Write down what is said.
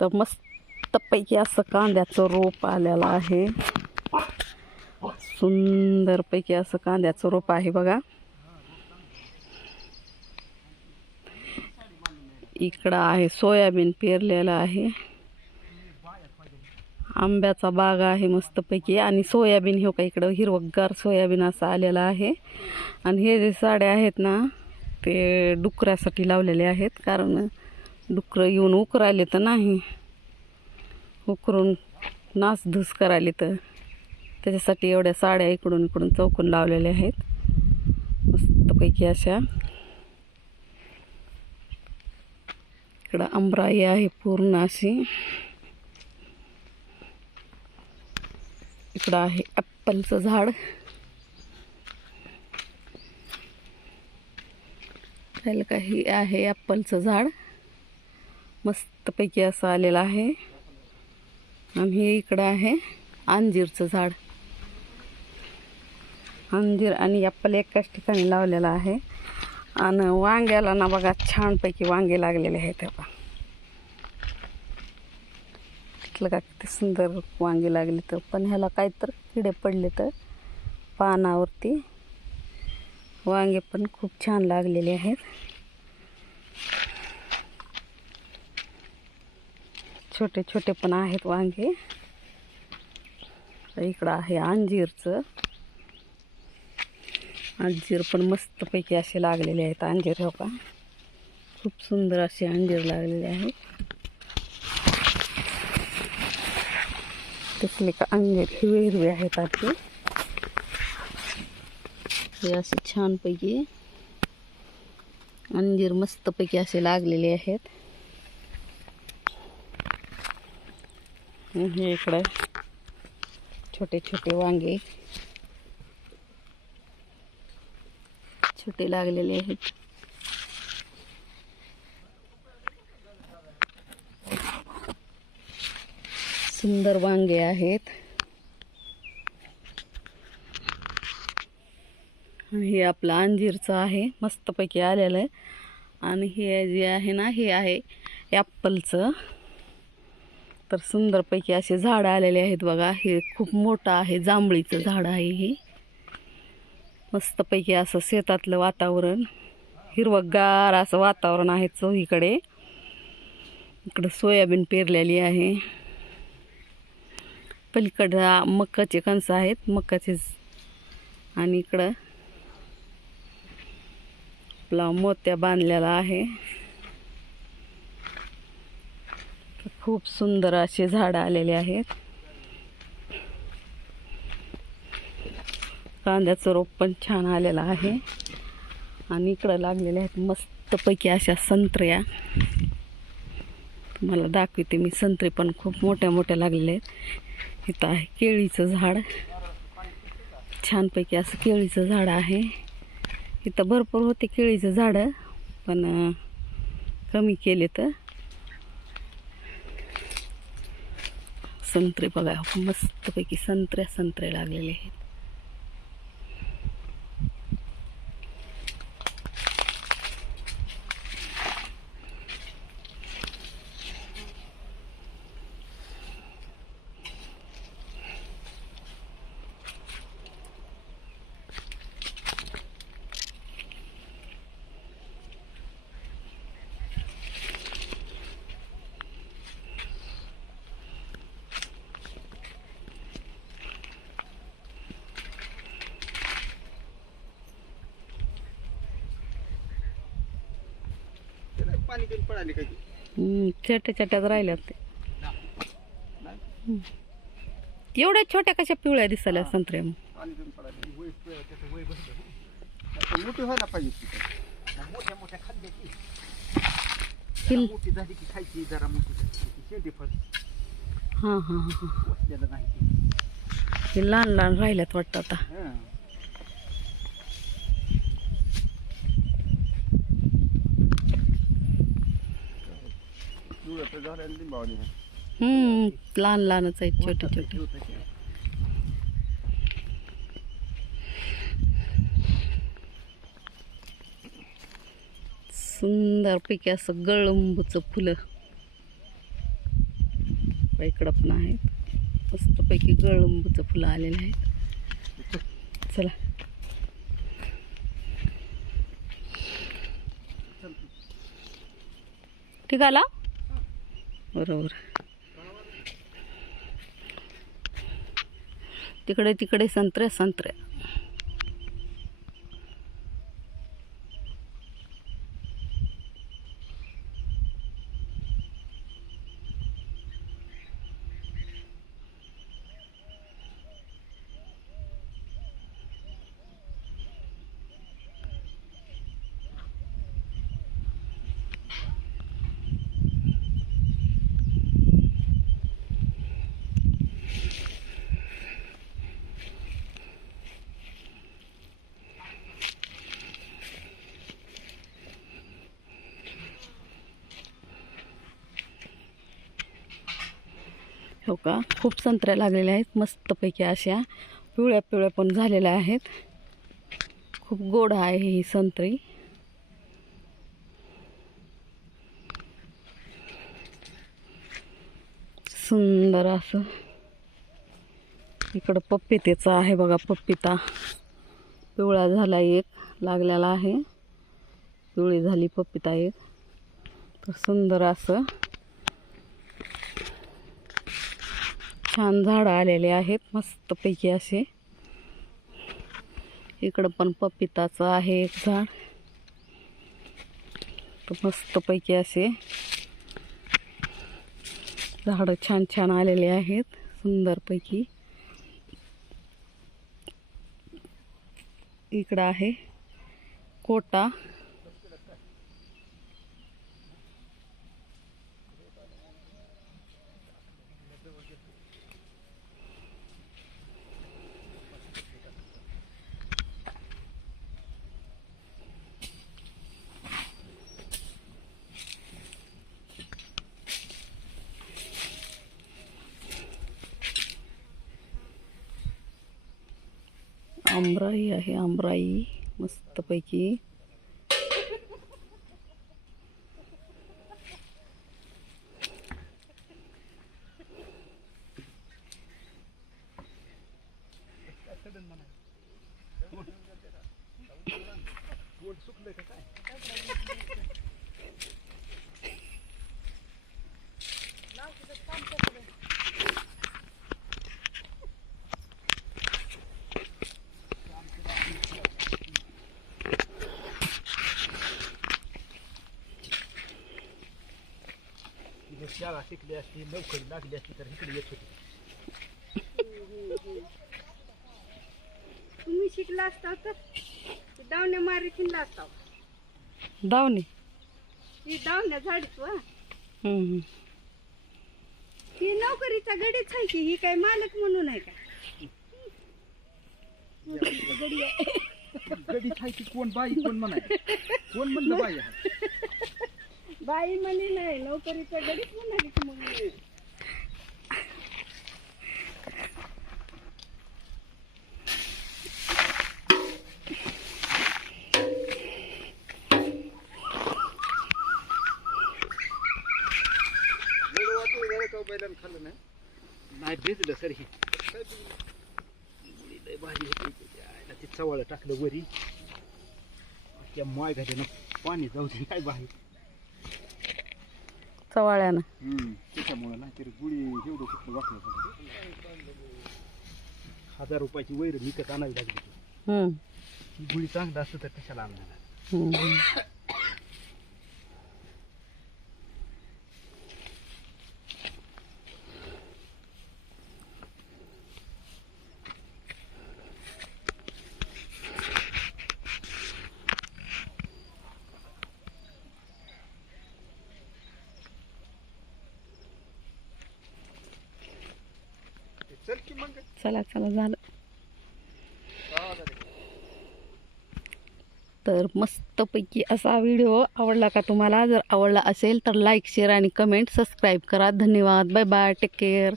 तर मस्तपैकी असं कांद्याचं रोप आलेलं आहे. सुंदरपैकी असं कांद्याचं रोप आहे बघा. इकडं आहे सोयाबीन पेरलेलं आहे. आंब्याचा बाग आहे मस्तपैकी आणि सोयाबीन हे का इकडं हिरवगार सोयाबीन असं आलेलं आहे. आणि हे जे साड्या आहेत ना ते डुकऱ्यासाठी लावलेले आहेत. कारण डुकरं येऊन उकरायले तर नाही. उकरून नासधूस करायली तर. त्याच्यासाठी एवढ्या साड्या इकडून इकडून चौकून लावलेल्या आहेत. मस्तपैकी अशा. इकडं आंबराई आहे पूर्ण अशी. इकडं आहे ॲप्पलचं झाड. त्याला काही आहे ॲप्पलचं झाड. मस्तपैकी असं आलेलं आहे. आणि हे इकडं आहे अंजीरचं झाड. अंजीर आणि ॲप्पल एकाच ठिकाणी लावलेलं आहे. आणि वांग्याला ना बघा छानपैकी वांगे लागलेले आहेत हे बघा का किती सुंदर वांगे लागले तर पण ह्याला काय तर किडे पडले तर पानावरती. वांगे पण खूप छान लागलेले आहेत. छोटे छोटे पण आहेत वांगे. इकडं आहे अंजीरचं. अंजीर पण मस्तपैकी असे लागलेले आहेत अंजीर हो का? खूप सुंदर असे अंजीर लागलेले आहेत. तसले का अंजीर? हिरवे हिरवे आहेत आपले. हे असे छानपैकी अंजीर मस्तपैकी असे लागलेले आहेत. हे इकडं. छोटे छोटे वांगे. छोटे लागलेले आहेत. सुंदर वांगे आहेत. हे आपलं अंजीरचं आहे. मस्तपैकी आलेलं आहे. आणि हे जे आहे ना हे आहे ॲप्पलचं तर सुंदरपैकी असे झाडं आलेले आहेत बघा. हे खूप मोठं आहे जांभळीचं झाड आहे हे. मस्तपैकी असं शेतातलं वातावरण हिरवगार असं वातावरण आहे चोहीकडे इकडं. सोयाबीन पेरलेली आहे. पलीकडं मक्काचे कणसं आहेत मक्काचे आणि इकडं आपला मोत्या बांधलेला आहे. खूप सुंदर असे झाडं आलेले आहेत. कांद्याचं रोप पण छान आलेलं आहे. आणि इकडं लागलेले आहेत मस्तपैकी अशा संत्र्या. तुम्हाला दाखवते मी संत्रे पण खूप मोठ्या मोठ्या लागलेले आहेत. इथं आहे केळीचं झाड. छानपैकी असं केळीचं झाड आहे. इथं भरपूर होते केळीचं झाडं पण कमी केले तर संत्रे बघा. मस्तपैकी संत्र्या संत्रे लागलेले आहेत त्याला पाणी कमी पडाले काही हम्म, छोट्या छोट्याच राहिल्यात ते. एवढ्या छोट्या कशा पिवळ्या दिसायला संत्र्या मग? पाणी कमी पडाले वय त्याचं वय बसलं. आता मोठी व्हायला पाहिजे मोठ्या मोठ्या खाल्ल्या की मोठी झाली की खायची जरा मोठी झाली की शेंडी फळ. हां हां हां वसलेलं नाही ती. हे लहान लहान राहिल्यात वाटतं आता. हम्म, लहान लहानच आहेत छोटे छोटे. सुंदरपैकी असं गळंबूचं फुलं. इकडं पण आहेत. मस्तपैकी गळंबूचं फुलं आलेले आहेत. चला. ठीक आला? बरोबर. तिकडे तिकडे संत्रे संत्रे. हो का? खूप संत्र्या लागलेल्या आहेत मस्तपैकी अशा. पिवळ्या पिवळ्या पण झालेल्या आहेत. खूप गोड आहे ही संत्री. सुंदर असं. इकडं पप्पितेचं आहे बघा पप्पिता. पिवळा झाला एक लागलेला आहे. पिवळी झाली पप्पिता एक. तर सुंदर असं. छान झाडं आलेले आहेत मस्तपैकी असे. इकडं पण पपिताचं आहे एक झाड. तर मस्तपैकी असे. झाडं छान छान आलेले आहेत सुंदरपैकी. इकडं आहे कोटा. आमराई आहे आमराई मस्तपैकी. शिकली असती नोकरी लागली असती तर इकडे येत होती. तुम्ही शिकला असता तर? दावण्या मारी शिनला असता. दावणी? ही दावण्या झाडीच वा. हम्म. ही नोकरीचा गडीच आहे की ही काय मालक म्हणून आहे का? गडी आहे. गडी खायची कोण बाई कोण म्हणाय कोण म्हणलं बाई आहे? बाई म्हणे नाही नोकरीचा गडीच म्हणाली की मग मी. वेळ वाटून गेलं का बैलानं खाल्लं ना नाही भिजलं सर ही. मुली लय भारी होती. त्याच्या ते चवळ टाकलं वरी. त्या माय घाल्यानं पाणी जाऊ दे काय बाहेर. चवाळ्यानं त्याच्यामुळं ना तरी गुळी एवढं कुठलं वाटलं हजार रुपयाची वैर विकत आणावी लागली. हम्म. गुळी चांगलं असतं तर कशाला आणणार हम्म. चल की मग चला चला झालं. तर मस्तपैकी असा व्हिडिओ आवडला का तुम्हाला? जर आवडला असेल तर लाईक शेअर आणि कमेंट सबस्क्राईब करा. धन्यवाद. Bye bye take care